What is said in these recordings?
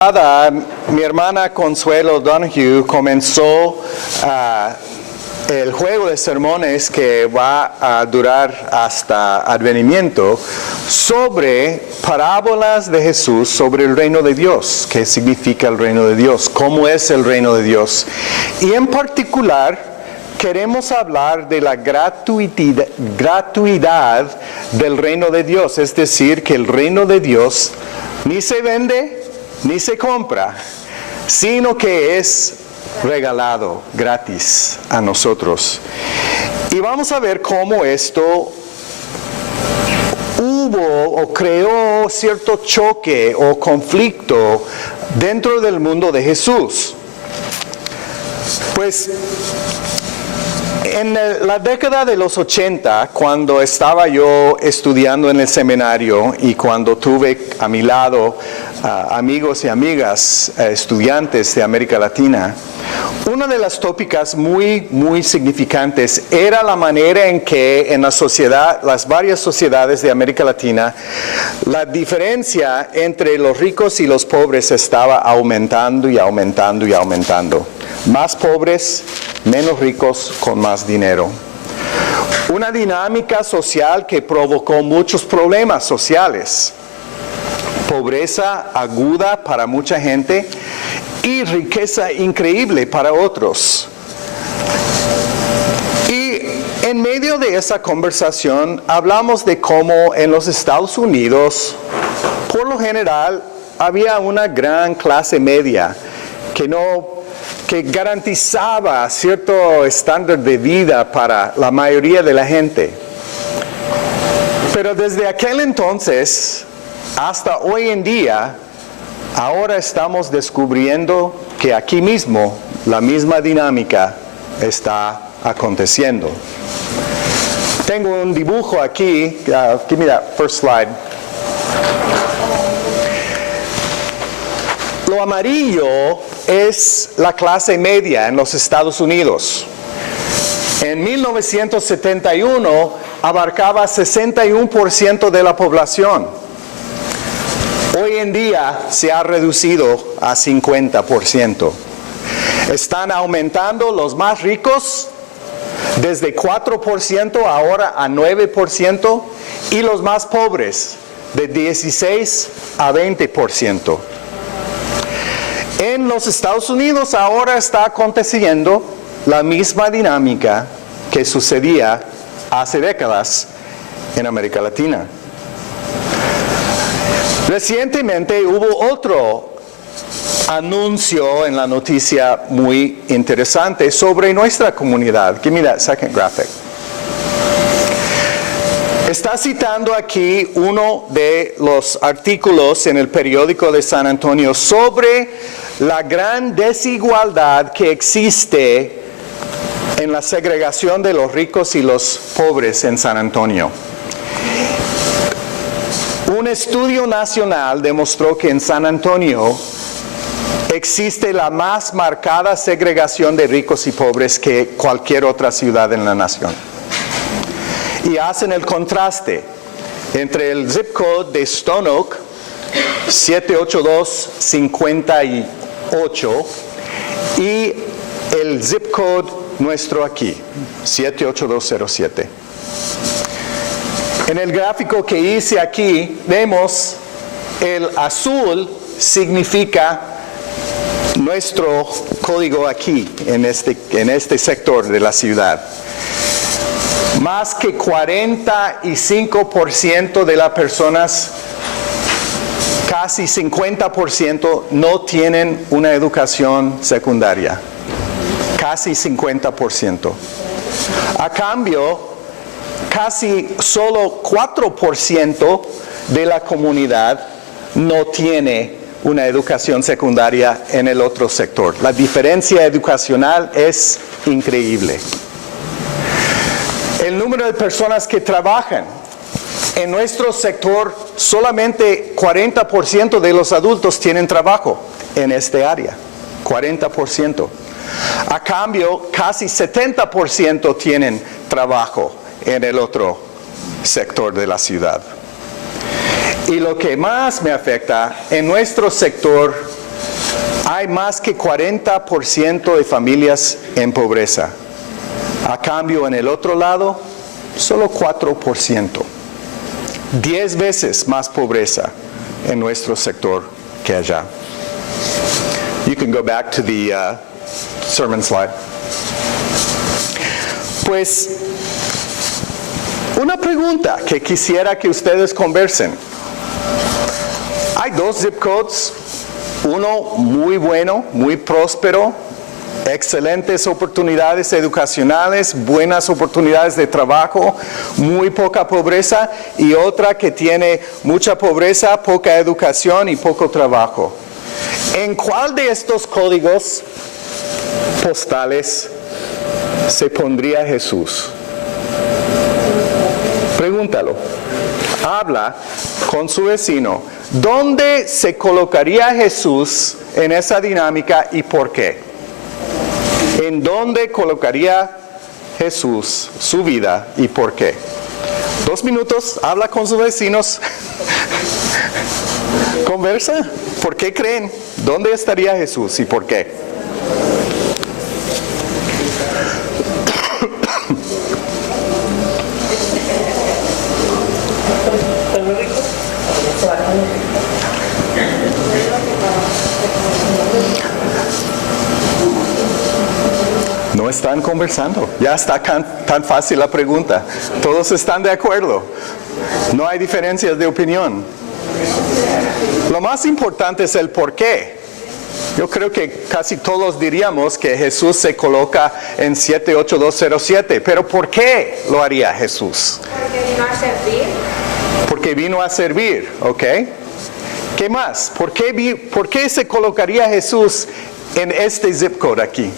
Mi hermana Consuelo Donahue comenzó el juego de sermones que va a durar hasta Advenimiento sobre parábolas de Jesús sobre el reino de Dios. ¿Qué significa el reino de Dios? ¿Cómo es el reino de Dios? Y en particular queremos hablar de la gratuidad del reino de Dios. Es decir, que el reino de Dios ni se vende ni se compra, sino que es regalado gratis a nosotros. Y vamos a ver cómo esto hubo o creó cierto choque o conflicto dentro del mundo de Jesús. Pues en la década de los 80, cuando estaba yo estudiando en el seminario y cuando tuve a mi lado amigos y amigas, estudiantes de América Latina, una de las tópicas muy significantes era la manera en que en la sociedad, las varias sociedades de América Latina, la diferencia entre los ricos y los pobres estaba aumentando y aumentando y aumentando. Más pobres, menos ricos con más dinero. Una dinámica social que provocó muchos problemas sociales. Pobreza aguda para mucha gente y riqueza increíble para otros. Y en medio de esa conversación hablamos de cómo en los Estados Unidos, por lo general, había una gran clase media que garantizaba cierto estándar de vida para la mayoría de la gente. Pero desde aquel entonces hasta hoy en día, ahora estamos descubriendo que aquí mismo la misma dinámica está aconteciendo. Tengo un dibujo aquí. Give me that first slide. Lo amarillo es la clase media en los Estados Unidos. En 1971 abarcaba 61% de la población. Hoy en día se ha reducido a 50%. Están aumentando los más ricos desde 4% ahora a 9% y los más pobres de 16 a 20%. En los Estados Unidos ahora está aconteciendo la misma dinámica que sucedía hace décadas en América Latina. Recientemente hubo otro anuncio en la noticia muy interesante sobre nuestra comunidad. Give me that second graphic. Está citando aquí uno de los artículos en el periódico de San Antonio sobre la gran desigualdad que existe en la segregación de los ricos y los pobres en San Antonio. Un estudio nacional demostró que en San Antonio existe la más marcada segregación de ricos y pobres que cualquier otra ciudad en la nación. Y hacen el contraste entre el zip code de Stone Oak, 78258, y el zip code nuestro aquí, 78207. En el gráfico que hice aquí, vemos el azul significa nuestro código aquí, en este sector de la ciudad. Más que 45% de las personas, casi 50%, no tienen una educación secundaria. Casi 50%. A cambio, casi solo 4% de la comunidad no tiene una educación secundaria en el otro sector. La diferencia educacional es increíble. El número de personas que trabajan en nuestro sector, solamente 40% de los adultos tienen trabajo en este área. 40%. A cambio, casi 70% tienen trabajo en el otro sector de la ciudad. Y lo que más me afecta, en nuestro sector hay más que 40% de familias en pobreza. A cambio, en el otro lado, solo 4%. 10 veces más pobreza en nuestro sector que allá. You can go back to the sermon slide. Pues, una pregunta que quisiera que ustedes conversen. Hay 2 zip codes, uno muy bueno, muy próspero, excelentes oportunidades educacionales, buenas oportunidades de trabajo, muy poca pobreza, y otra que tiene mucha pobreza, poca educación y poco trabajo. ¿En cuál de estos códigos postales se pondría Jesús? Pregúntalo. Habla con su vecino. ¿Dónde se colocaría Jesús en esa dinámica y por qué? ¿En dónde colocaría Jesús su vida y por qué? 2 minutos, habla con sus vecinos. Conversa. ¿Por qué creen? ¿Dónde estaría Jesús y por qué? No están conversando. Ya está tan fácil la pregunta. Todos están de acuerdo. No hay diferencias de opinión. Lo más importante es el por qué. Yo creo que casi todos diríamos que Jesús se coloca en 78207. Pero ¿por qué lo haría Jesús? Porque vino a servir. Porque vino a servir, ¿ok? ¿Qué más? ¿Por qué se colocaría Jesús en este zip code aquí?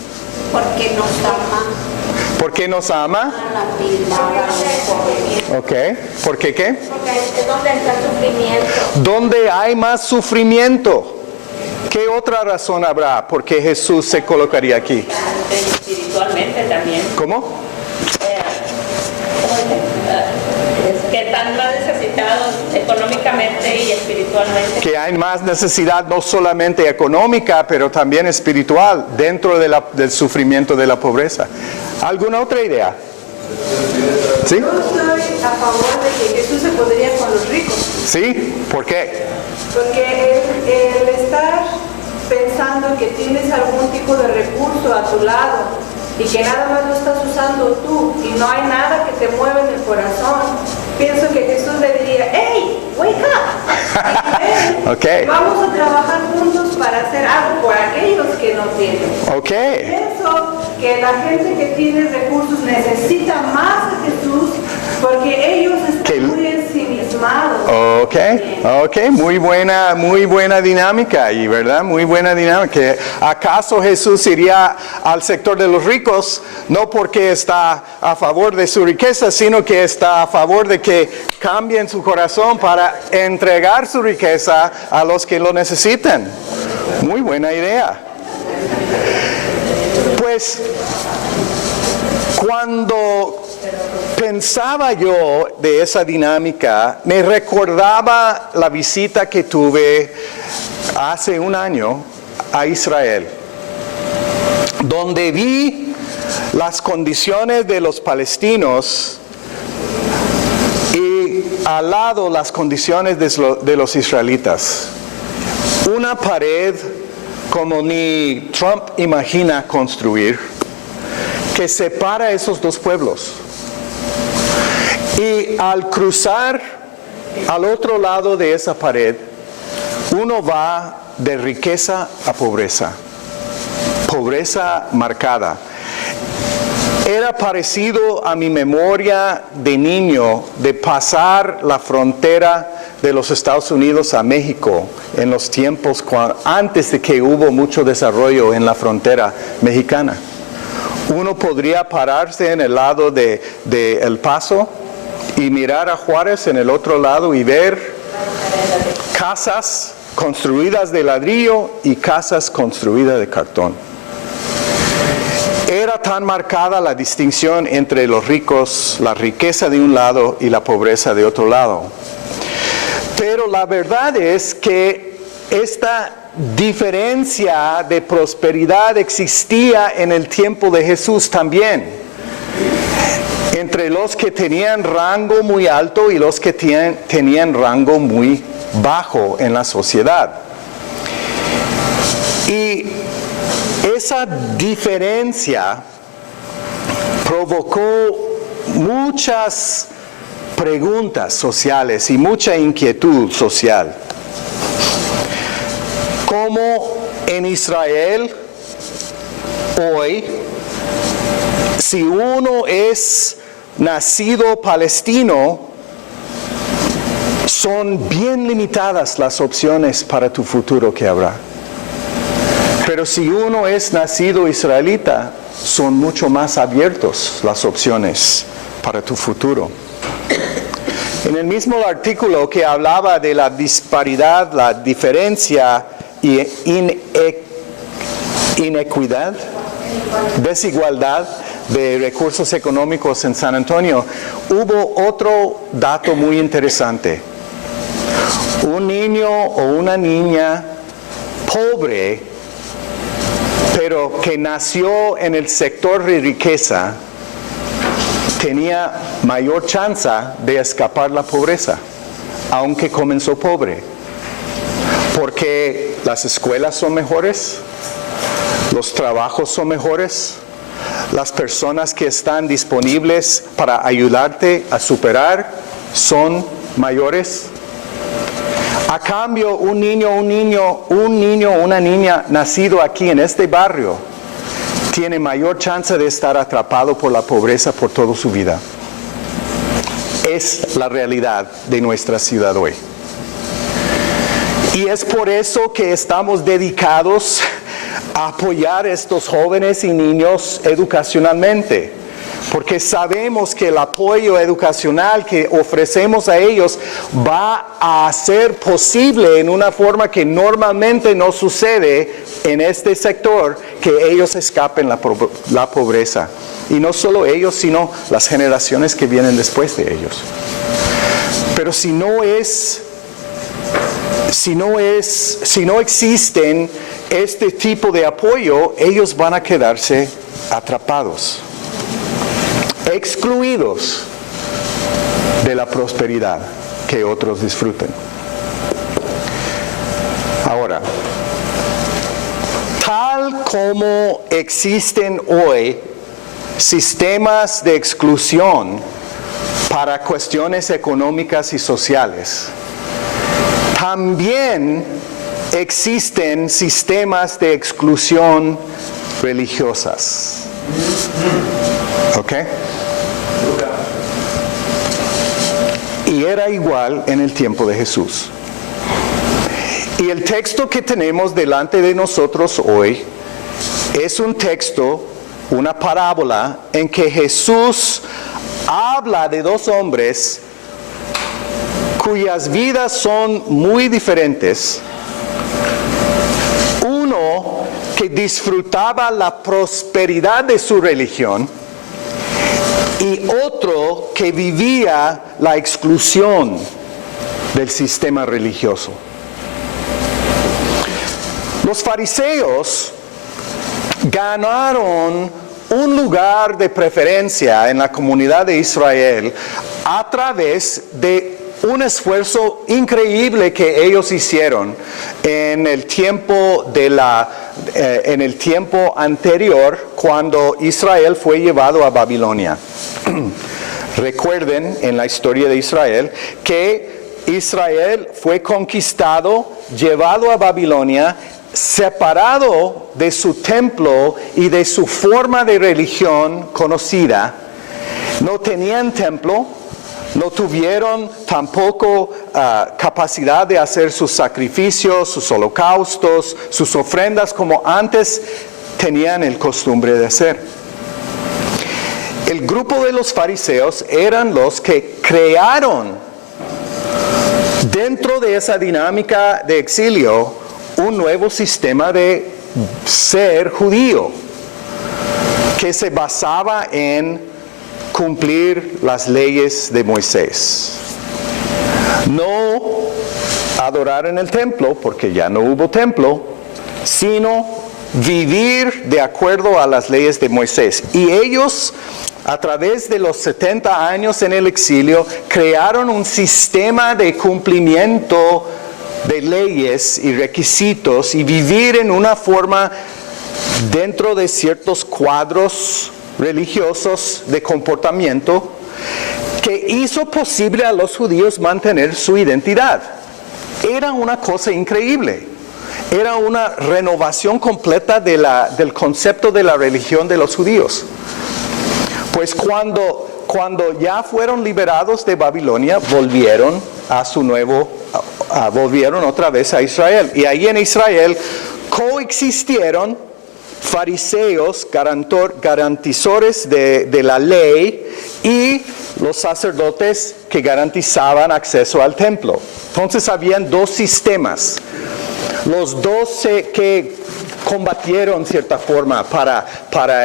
Porque nos ama. ¿Por qué nos ama? Ok. ¿Por qué qué? Porque es donde está el sufrimiento. ¿Dónde hay más sufrimiento? ¿Qué otra razón habrá por qué Jesús se colocaría aquí? Espiritualmente también. ¿Cómo? Que están más necesitados económicamente y espiritualmente. Que hay más necesidad no solamente económica, pero también espiritual dentro del sufrimiento de la pobreza. ¿Alguna otra idea? ¿Sí? Yo estoy a favor de que Jesús se pondría con los ricos, ¿Sí? ¿Por qué? porque el estar pensando que tienes algún tipo de recurso a tu lado y que nada más lo estás usando tú y no hay nada que te mueva en el corazón, pienso que Jesús le diría, ¡hey, wake up! Ok. Vamos a trabajar juntos para hacer algo por aquellos que no tienen. Ok. Pienso que la gente que tiene recursos necesita más a Jesús porque ellos están muy ensimismados. Ok, muy buena dinámica, y verdad, muy buena dinámica. ¿Acaso Jesús iría al sector de los ricos no porque está a favor de su riqueza, sino que está a favor de que cambien su corazón para entregar su riqueza a los que lo necesitan? Muy buena idea. Pues, cuando pensaba yo de esa dinámica, me recordaba la visita que tuve hace un año a Israel, donde vi las condiciones de los palestinos y al lado las condiciones de los israelitas. Una pared como ni Trump imagina construir, que separa esos dos pueblos. Y al cruzar al otro lado de esa pared, uno va de riqueza a pobreza, pobreza marcada. Era parecido a mi memoria de niño de pasar la frontera de los Estados Unidos a México en los tiempos antes de que hubo mucho desarrollo en la frontera mexicana. Uno podría pararse en el lado de El Paso y mirar a Juárez en el otro lado y ver casas construidas de ladrillo y casas construidas de cartón. Era tan marcada la distinción entre los ricos, la riqueza de un lado y la pobreza de otro lado. Pero la verdad es que esta diferencia de prosperidad existía en el tiempo de Jesús también, entre los que tenían rango muy alto y los que tenían rango muy bajo en la sociedad. Y esa diferencia provocó muchas preguntas sociales y mucha inquietud social. Como en Israel hoy, si uno es nacido palestino, son bien limitadas las opciones para tu futuro que habrá. Pero si uno es nacido israelita, son mucho más abiertos las opciones para tu futuro. En el mismo artículo que hablaba de la disparidad, la diferencia y inequidad, desigualdad de recursos económicos en San Antonio, hubo otro dato muy interesante. Un niño o una niña pobre, pero que nació en el sector de riqueza, tenía mayor chance de escapar la pobreza, aunque comenzó pobre. Porque las escuelas son mejores, los trabajos son mejores, las personas que están disponibles para ayudarte a superar son mayores. A cambio, un niño o una niña nacido aquí en este barrio tiene mayor chance de estar atrapado por la pobreza por toda su vida. Es la realidad de nuestra ciudad hoy. Y es por eso que estamos dedicados a apoyar a estos jóvenes y niños educacionalmente. Porque sabemos que el apoyo educacional que ofrecemos a ellos va a ser posible en una forma que normalmente no sucede en este sector, que ellos escapen la pobreza. Y no solo ellos, sino las generaciones que vienen después de ellos. Pero si no existen este tipo de apoyo, ellos van a quedarse atrapados, excluidos de la prosperidad que otros disfruten. Ahora, tal como existen hoy sistemas de exclusión para cuestiones económicas y sociales, también existen sistemas de exclusión religiosas. ¿Ok? Y era igual en el tiempo de Jesús. Y el texto que tenemos delante de nosotros hoy es un texto, una parábola, en que Jesús habla de dos hombres cuyas vidas son muy diferentes. Uno que disfrutaba la prosperidad de su religión y otro que vivía la exclusión del sistema religioso. Los fariseos ganaron un lugar de preferencia en la comunidad de Israel a través de un esfuerzo increíble que ellos hicieron en el tiempo anterior, cuando Israel fue llevado a Babilonia. Recuerden en la historia de Israel que Israel fue conquistado, llevado a Babilonia, separado de su templo y de su forma de religión conocida. No tenían templo, no tuvieron tampoco capacidad de hacer sus sacrificios, sus holocaustos, sus ofrendas como antes tenían el costumbre de hacer. El grupo de los fariseos eran los que crearon dentro de esa dinámica de exilio un nuevo sistema de ser judío que se basaba en cumplir las leyes de Moisés. No adorar en el templo, porque ya no hubo templo, sino vivir de acuerdo a las leyes de Moisés. Y ellos, a través de los 70 años en el exilio, crearon un sistema de cumplimiento de leyes y requisitos y vivir en una forma dentro de ciertos cuadros religiosos de comportamiento que hizo posible a los judíos mantener su identidad. Era una cosa increíble. Era una renovación completa del concepto de la religión de los judíos. Pues cuando ya fueron liberados de Babilonia, volvieron volvieron otra vez a Israel. Y ahí en Israel coexistieron fariseos, garantizadores de la ley, y los sacerdotes que garantizaban acceso al templo. Entonces habían dos sistemas. Los dos que combatieron cierta forma para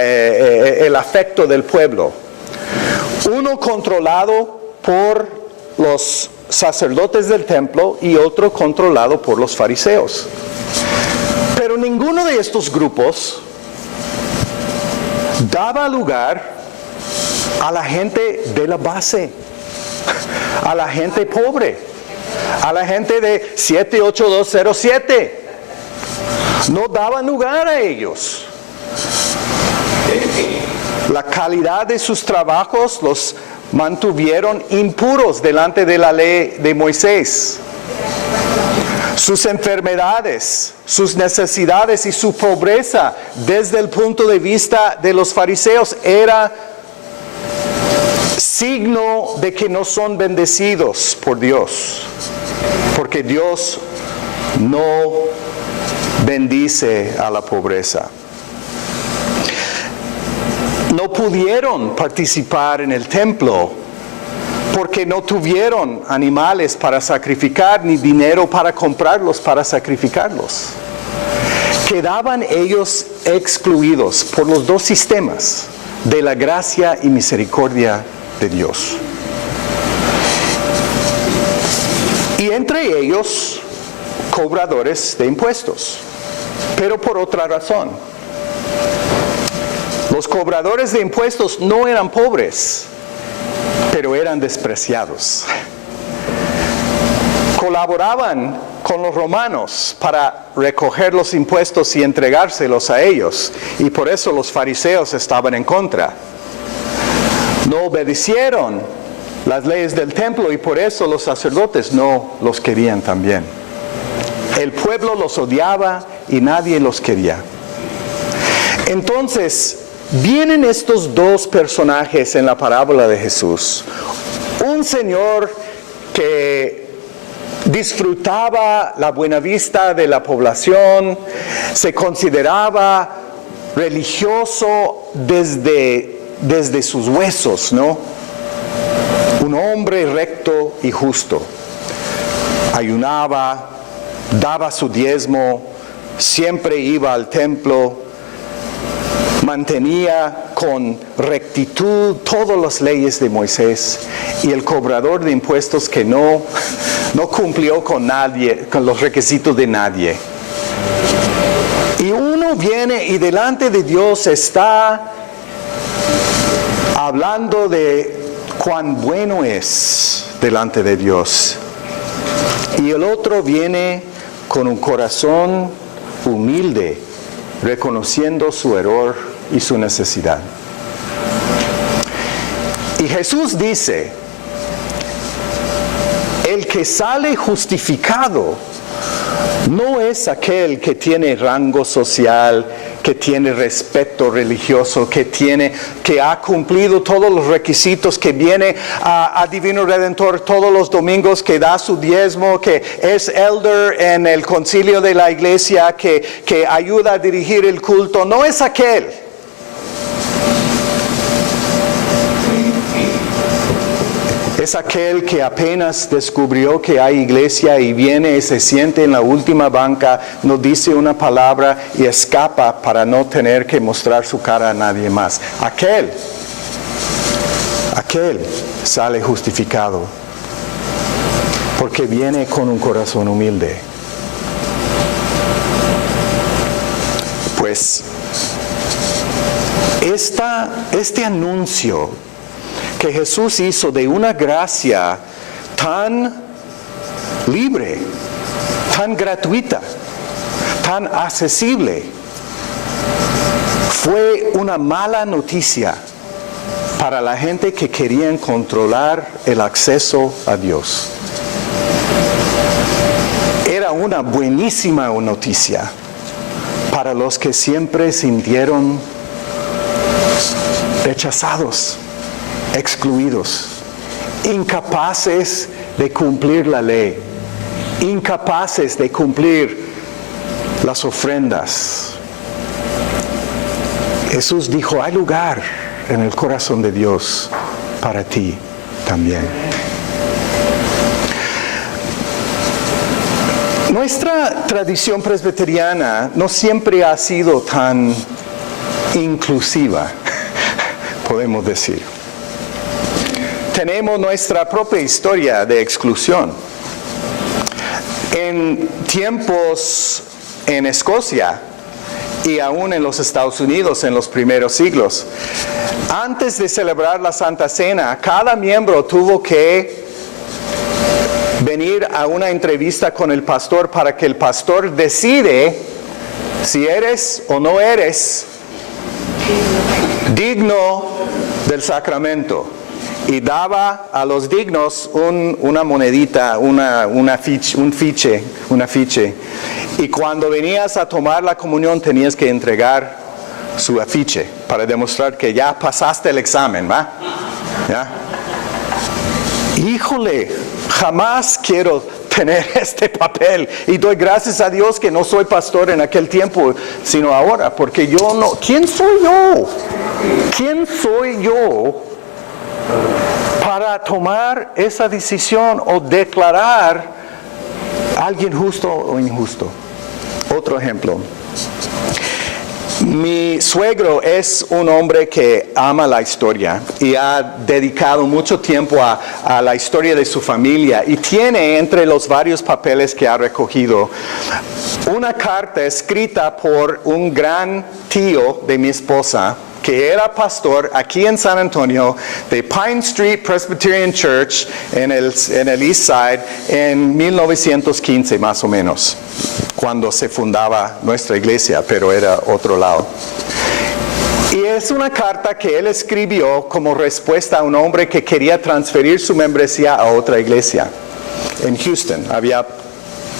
el afecto del pueblo. Uno controlado por los sacerdotes del templo y otro controlado por los fariseos. Pero ninguno de estos grupos daba lugar a la gente de la base, a la gente pobre, a la gente de 78207. No daban lugar a ellos. La calidad de sus trabajos los mantuvieron impuros delante de la ley de Moisés. Sus enfermedades, sus necesidades y su pobreza desde el punto de vista de los fariseos era signo de que no son bendecidos por Dios, porque Dios no bendice a la pobreza. No pudieron participar en el templo porque no tuvieron animales para sacrificar ni dinero para comprarlos, para sacrificarlos. Quedaban ellos excluidos por los dos sistemas de la gracia y misericordia de Dios. Y entre ellos, cobradores de impuestos, pero por otra razón. Los cobradores de impuestos no eran pobres, pero eran despreciados. Colaboraban con los romanos para recoger los impuestos y entregárselos a ellos, y por eso los fariseos estaban en contra. No obedecieron las leyes del templo y por eso los sacerdotes no los querían también. El pueblo los odiaba y nadie los quería. Entonces, vienen estos dos personajes en la parábola de Jesús. Un señor que disfrutaba la buena vista de la población, se consideraba religioso desde sus huesos, ¿no? Un hombre recto y justo. Ayunaba, daba su diezmo, siempre iba al templo, mantenía con rectitud todas las leyes de Moisés, y el cobrador de impuestos que no cumplió con los requisitos de nadie. Y uno viene y delante de Dios está hablando de cuán bueno es delante de Dios. Y el otro viene con un corazón humilde, reconociendo su error y su necesidad. Y Jesús dice, el que sale justificado no es aquel que tiene rango social, que tiene respeto religioso, que ha cumplido todos los requisitos, que viene a Divino Redentor todos los domingos, que da su diezmo, que es elder en el concilio de la iglesia, que ayuda a dirigir el culto. No es aquel. Es aquel que apenas descubrió que hay iglesia y viene y se siente en la última banca, no dice una palabra y escapa para no tener que mostrar su cara a nadie más. Aquel sale justificado. porque viene con un corazón humilde. Pues este anuncio que Jesús hizo de una gracia tan libre, tan gratuita, tan accesible, fue una mala noticia para la gente que querían controlar el acceso a Dios. Era una buenísima noticia para los que siempre sintieron rechazados, excluidos, incapaces de cumplir la ley, incapaces de cumplir las ofrendas. Jesús dijo, hay lugar en el corazón de Dios para ti también. Nuestra tradición presbiteriana no siempre ha sido tan inclusiva, podemos decir. Tenemos nuestra propia historia de exclusión. En tiempos en Escocia y aún en los Estados Unidos en los primeros siglos, antes de celebrar la Santa Cena, cada miembro tuvo que venir a una entrevista con el pastor para que el pastor decide si eres o no eres digno del sacramento. Y daba a los dignos una monedita, un fiche. Y cuando venías a tomar la comunión tenías que entregar su afiche para demostrar que ya pasaste el examen, ¿va? ¿Ya? Híjole, jamás quiero tener este papel y doy gracias a Dios que no soy pastor en aquel tiempo, sino ahora, porque yo no. ¿Quién soy yo? ¿Quién soy yo para tomar esa decisión o declarar a alguien justo o injusto? Otro ejemplo. Mi suegro es un hombre que ama la historia y ha dedicado mucho tiempo a la historia de su familia y tiene entre los varios papeles que ha recogido una carta escrita por un gran tío de mi esposa que era pastor aquí en San Antonio de Pine Street Presbyterian Church en el East Side en 1915 más o menos, cuando se fundaba nuestra iglesia, pero era otro lado. Y es una carta que él escribió como respuesta a un hombre que quería transferir su membresía a otra iglesia en Houston. Había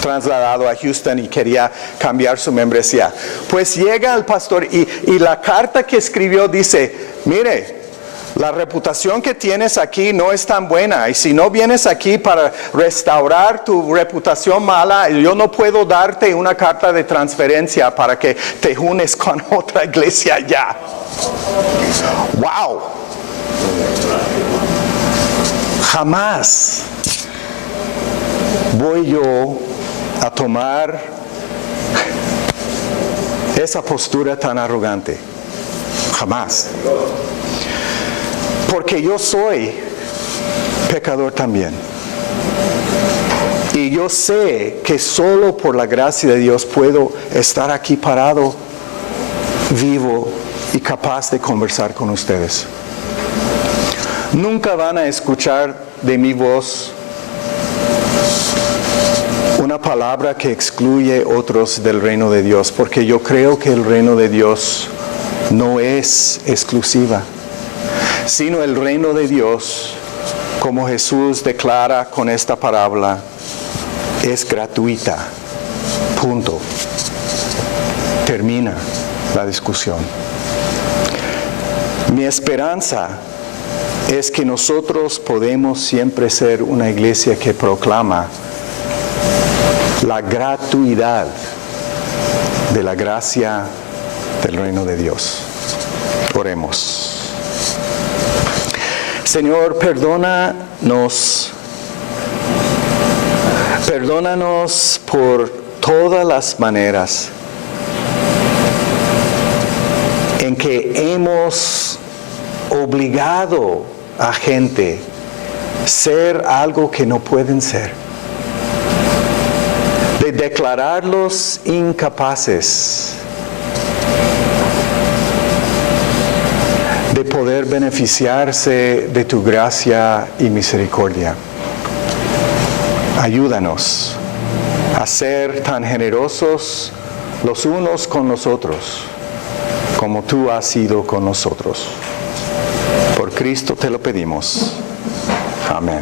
trasladado a Houston y quería cambiar su membresía. Pues llega el pastor y la carta que escribió dice, mire, la reputación que tienes aquí no es tan buena y si no vienes aquí para restaurar tu reputación mala, yo no puedo darte una carta de transferencia para que te unes con otra iglesia ya. ¡Wow! Jamás voy yo a tomar esa postura tan arrogante. Jamás. Porque yo soy pecador también. Y yo sé que solo por la gracia de Dios puedo estar aquí parado, vivo y capaz de conversar con ustedes. Nunca van a escuchar de mi voz una palabra que excluye otros del reino de Dios, porque yo creo que el reino de Dios no es exclusiva, sino el reino de Dios, como Jesús declara con esta parábola, es gratuita. Punto. Termina la discusión. Mi esperanza es que nosotros podemos siempre ser una iglesia que proclama la gratuidad de la gracia del reino de Dios. Oremos. Señor, perdónanos por todas las maneras en que hemos obligado a gente a ser algo que no pueden ser. declararlos incapaces de poder beneficiarse de tu gracia y misericordia. Ayúdanos a ser tan generosos los unos con los otros como tú has sido con nosotros. Por Cristo te lo pedimos. Amén.